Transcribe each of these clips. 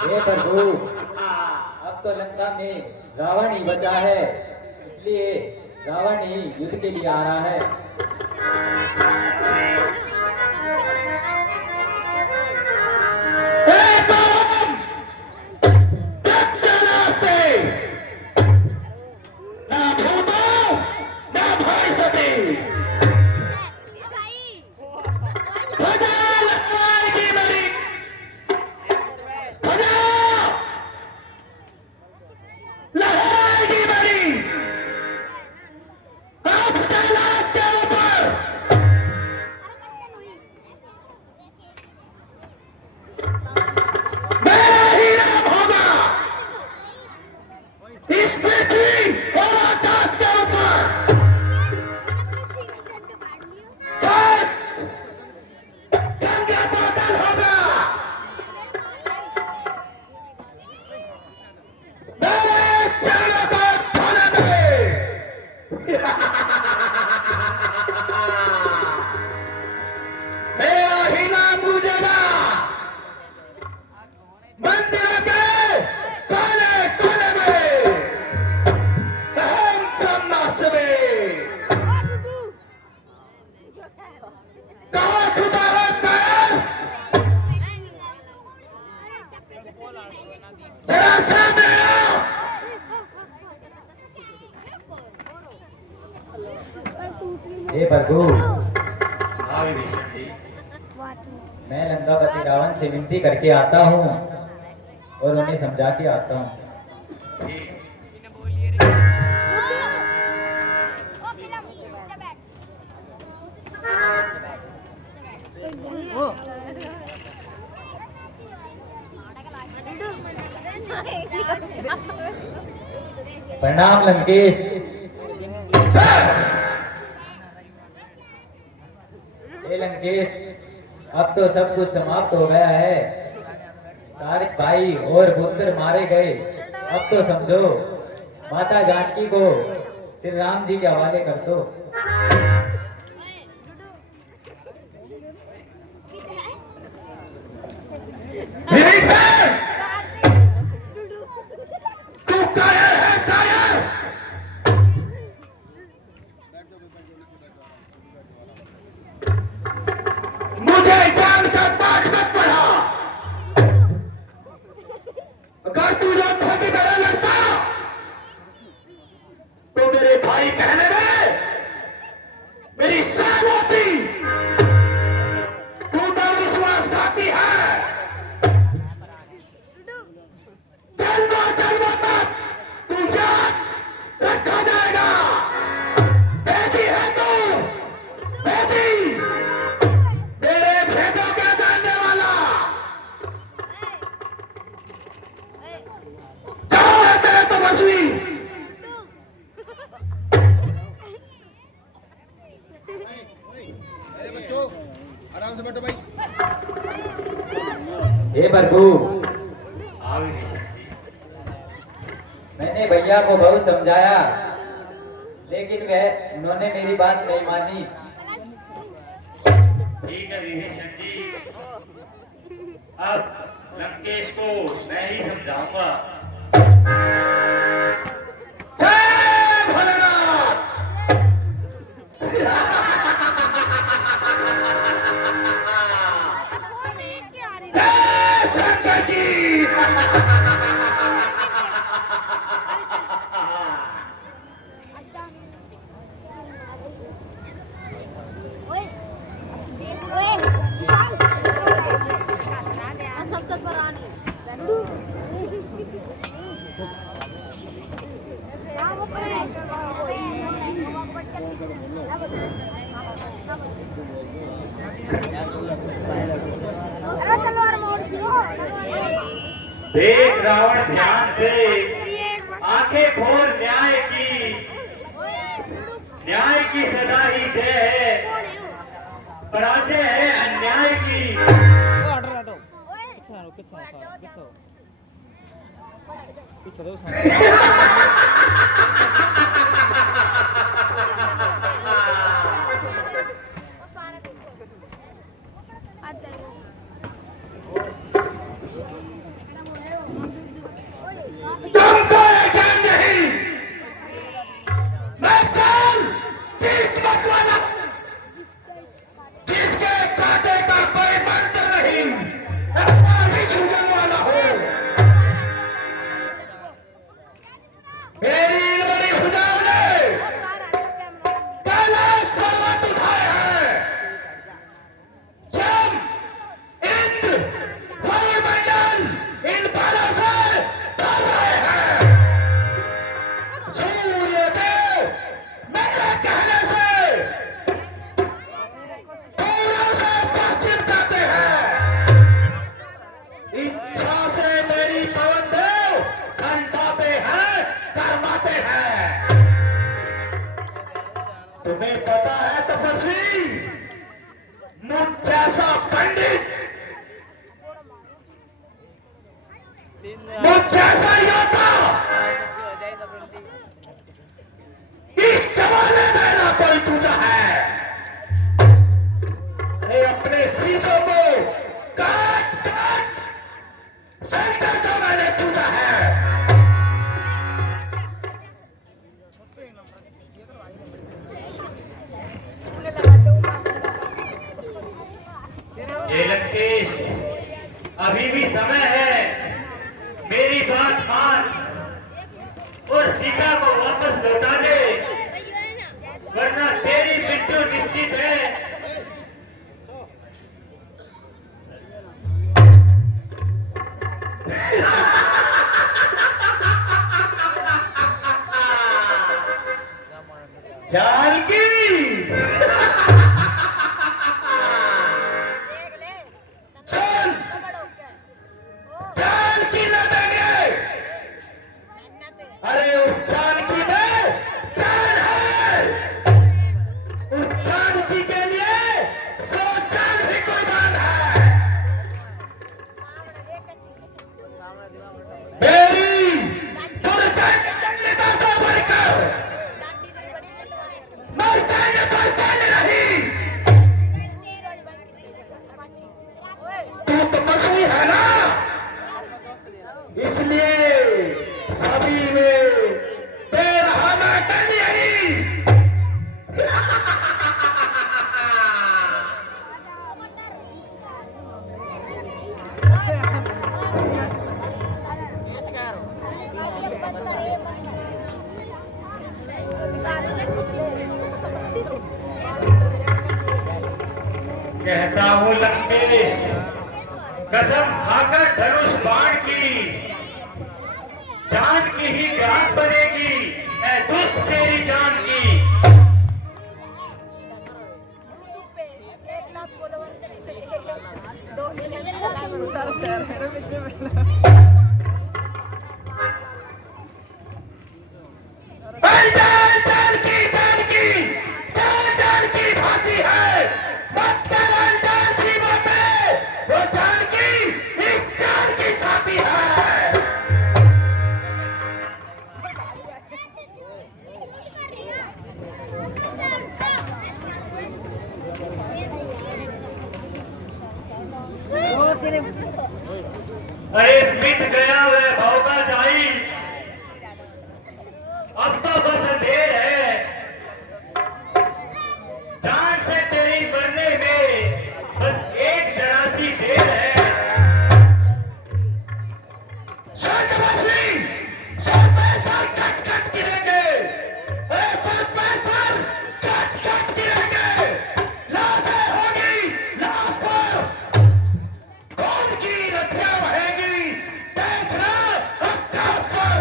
हे प्रभु, अब तो लंका में रावण ही बचा है, इसलिए रावण ही युद्ध के लिए आ रहा है। हे प्रभु, मैं लंकापति रावण से विनती करके आता हूँ और उन्हें समझा के आता हूँ। प्रणाम लंकेश। हे लंकेश, अब तो सब कुछ समाप्त हो गया है। तारिक भाई और पुत्र मारे गए। अब तो समझो, माता जानकी को श्री राम जी के हवाले कर दो। अगर तू योद्धा की तरह लगता तो मेरे भाई कहने में मेरी शान होती। तू तो विश्वासघाती है। जन्मों जन्मों तक तू याद रखा जाएगा। बेटी है तू, बेटी, मेरे भेदों का जानने वाला। आराम से बैठो भाई। हे प्रभु, मैंने भैया को बहुत समझाया, लेकिन उन्होंने मेरी बात नहीं मानी। ठीक है विभीषण जी, अब लंकेश को मैं ही समझाऊंगा। देख रावण ध्यान से, आंखें खोल न्याय की सदा ही जय है, पराजय है अन्याय की। मुझ जैसा योद्धा इस जमाने में ना कोई दूजा है। अरे अपने शीशों को काट काट सेंटर का मैंने पूछा है। ये लंकेश, अभी भी समय है, मेरी बात मान और सीता को वापस लौटा दे, वरना तेरी मृत्यु निश्चित है। जानकी चल जानकी न देंगे। अरे उस जानकी में जान है, उस जानकी के लिए 100 जान भी कोई दान है। मेरी दुर्जन चंडिता से बढ़कर मर्दाने बर्दाने नहीं। तू तो मछली है ना, इसलिए सभी में तेरा मैं डर यही। कहता हूँ लंकेश, कसम खाकर धनुष बाण की, जान की ही जान बनेगी, ऐ दुष्ट तेरी जान की। जानकी फांसी है, मत कर अनजान सीमा पे। वो जानकी इस जान की साथी है। अरे मिट गया वह भाव का जाई, अब तो बस अंधेर है, जान से तेरी मरने में बस एक जरा सी देर है। सर पे सर कट कट गिरेंगे, सर पे सर कट कट गिरेंगे। लाशें होगी लाश पर, खून की नदियां बहेंगी, देखना आकाश पर।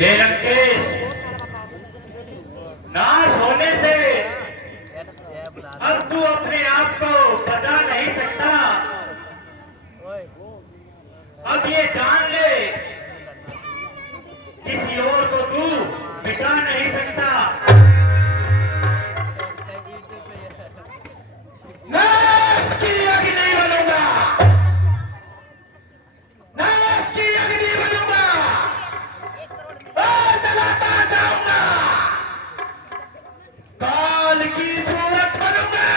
ये लंकेश, नाश होने से अब तू अपने आप को बचा नहीं सकता। अब ये जान ले, किसी और को तू मिटा नहीं सकता। नाश की अग्नि बनूंगा, नाश की अग्नि बनूंगा, और जलाता जाऊंगा, काल की सूरत बनूंगा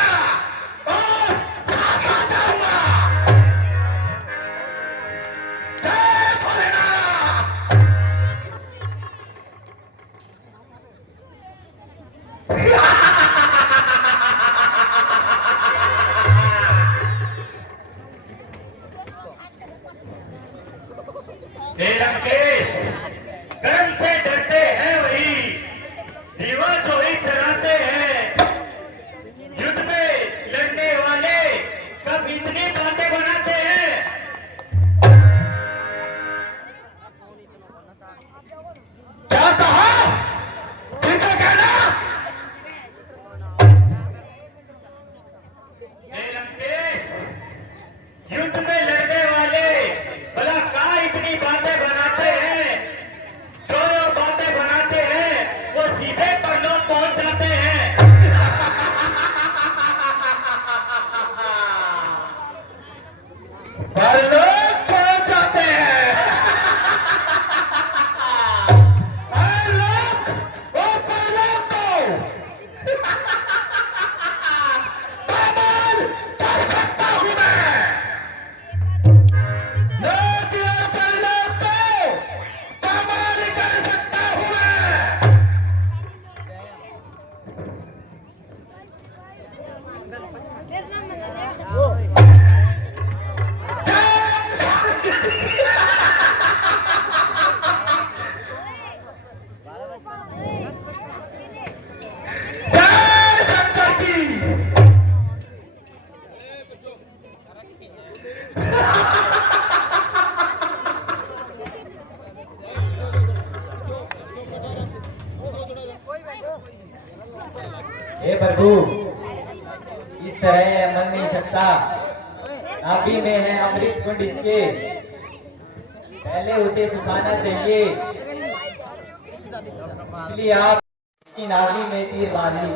और खाता जाऊंगा। जय भोलेनाथ। हे प्रभु, इस तरह मन नहीं सकता। नाभि में है अमृत कुंड इसके, पहले उसे सुखाना चाहिए। इसलिए आप इसकी नाभि में तीर मारी।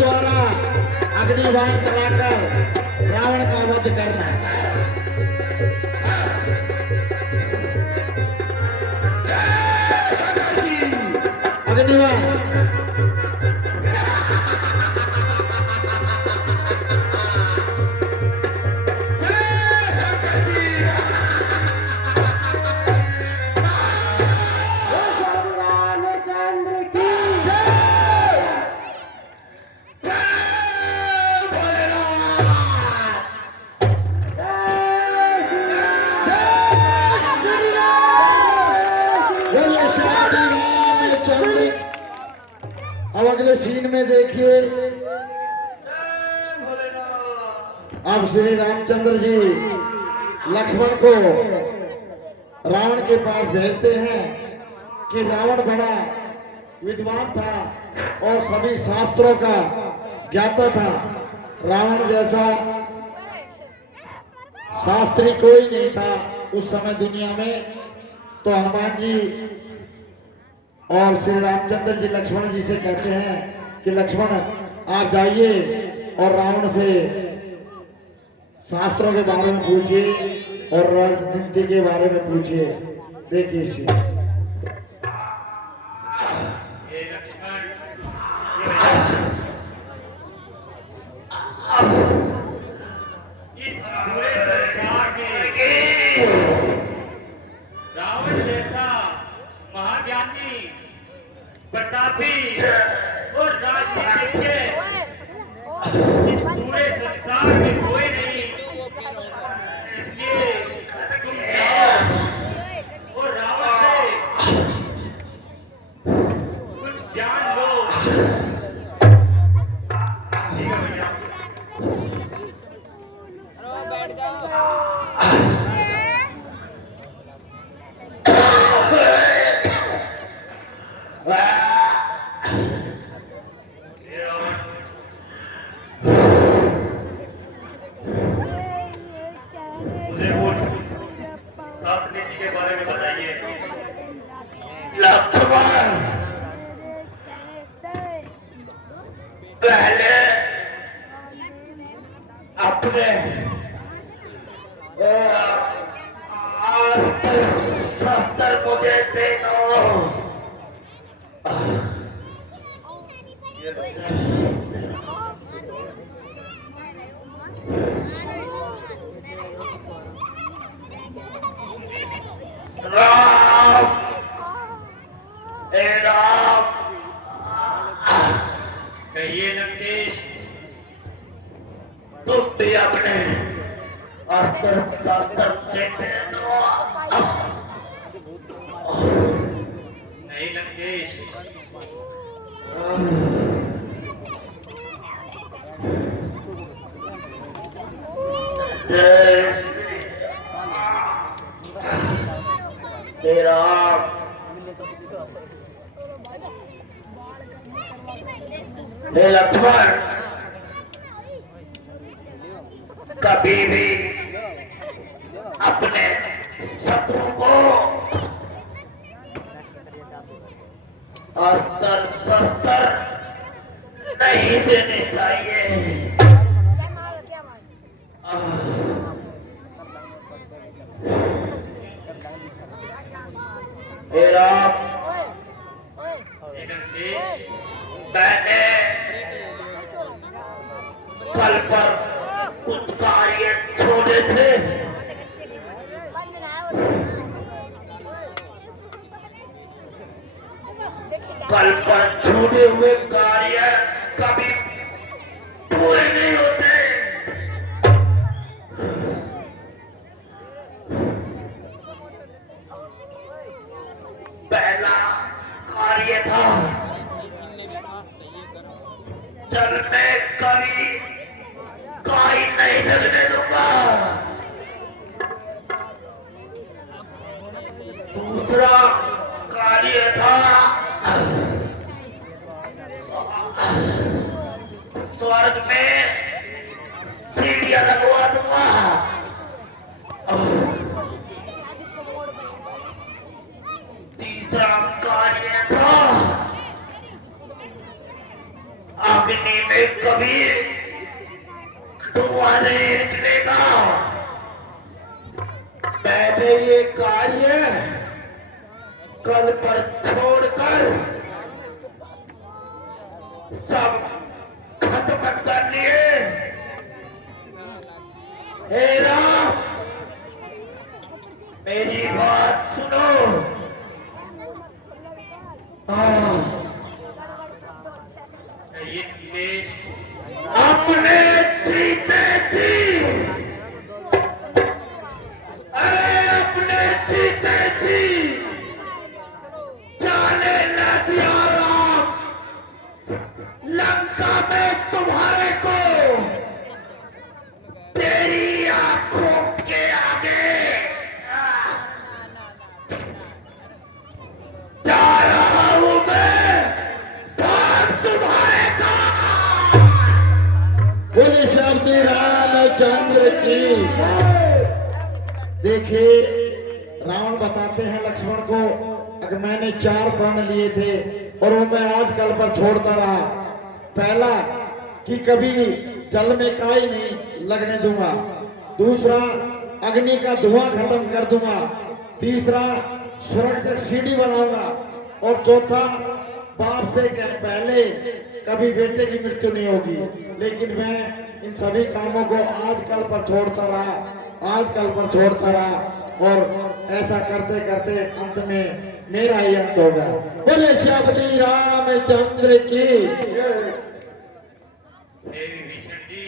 द्वारा अग्निबाण चलाकर रावण का वध करना। अग्निबाण अब अगले सीन में देखिए, अब श्री रामचंद्र जी लक्ष्मण को रावण के पास भेजते हैं कि रावण बड़ा विद्वान था और सभी शास्त्रों का ज्ञाता था। रावण जैसा शास्त्री कोई नहीं था उस समय दुनिया में। तो हनुमान जी और श्री रामचंद्र जी लक्ष्मण जी से कहते हैं कि लक्ष्मण आप जाइए और रावण से शास्त्रों के बारे में पूछिए और राजनीति के बारे में पूछिए। देखिए ये लक्ष्मण इस पूरे संसार में रावण जैसा महाज्ञानी, प्रतापी और राजनीतिज्ञ इस पूरे संसार में कोई नहीं। इसलिए तुम जाओ और रावण से कुछ ज्ञान लो। ठीक है भैया। बैठ जाओ। शास्त्री जी के बारे में बताइए। लक्ष्मण पहले अपने शस्त्र मुझे देना। राम राम कहिए लंकेश। तुम भी अपने अस्त्र शस्त्र देते दो। नहीं लंकेश, जय श्री तेरा हे लक्ष्मण, कभी भी अपने शत्रु को अस्त्र शस्त्र नहीं देने चाहिए। मैंने कल पर कुछ कार्य छोड़े थे, कल पर छोड़े हुए कार्य कभी पूरे नहीं होते। पहला कार्य था जल में कभी काई नहीं लगने दूंगा। दूसरा कार्य था स्वर्ग में सीढ़ियां लगवा दूंगा। तीसरा कार्य था आग अग्नि में कभी धुआं नहीं निकलेगा। मैंने ये कार्य कल पर छोड़कर सब खत्म कर लिए। हे राम, मेरी बात सुनो। ये देश अपने जीते जी, अरे अपने जीते जी जाने न दिया राम। लंका में तुम्हारे को तेरी आंखों के आगे जा रहा हूं मैं, भाग तुम्हारे का। बोले श्री रामचंद्र की जय। देखिए रावण बताते हैं लक्ष्मण को कि मैंने 4 प्राण लिए थे और वो मैं आज कल पर छोड़ता रहा। पहला कि कभी जल में काई नहीं लगने दूंगा, दूसरा अग्नि का धुआं खत्म कर दूंगा, तीसरा स्वर्ग तक सीढ़ी बनाऊंगा और चौथा बाप से पहले कभी बेटे की मृत्यु नहीं होगी। लेकिन मैं इन सभी कामों को आजकल पर छोड़ता रहा, आजकल पर छोड़ता रहा और ऐसा करते करते अंत में मेरा ही अंत होगा। बोले श्री रामचंद्र की जय। विभीषण जी,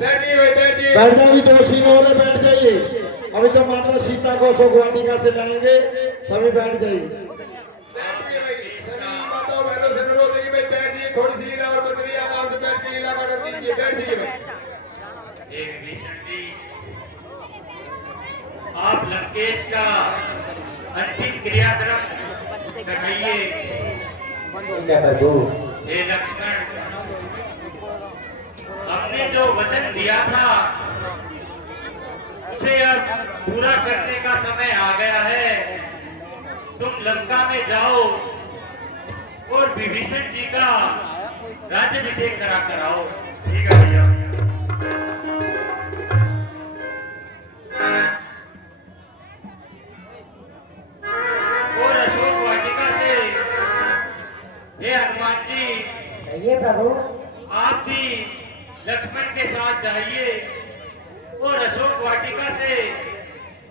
बैठ जाइए, 2 सीन और बैठ जाइए। अभी तो माता सीता को अशोक वाटिका से लाएंगे, सभी बैठ जाइए। थोड़ी सी लीला और बदली आराम से बैठ के लीला कर दीजिए। बैठ जाइए। विभीषण जी, आप लंकेश का अंतिम क्रियाक्रम कराइए। प्रभु। हे लक्ष्मण, हमने जो वचन दिया था उसे अब पूरा करने का समय आ गया है। तुम लंका में जाओ और विभीषण जी का राज्याभिषेक कराओ। ठीक है भैया। और अशोक वाटिका से हे हनुमान जी, ये प्रभु, आप भी लक्ष्मण के साथ जाइए और अशोक वाटिका से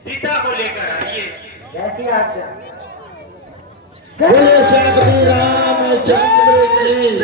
सीता को लेकर आइए। जैसी आज्ञा। बोले श्री रामचंद्र की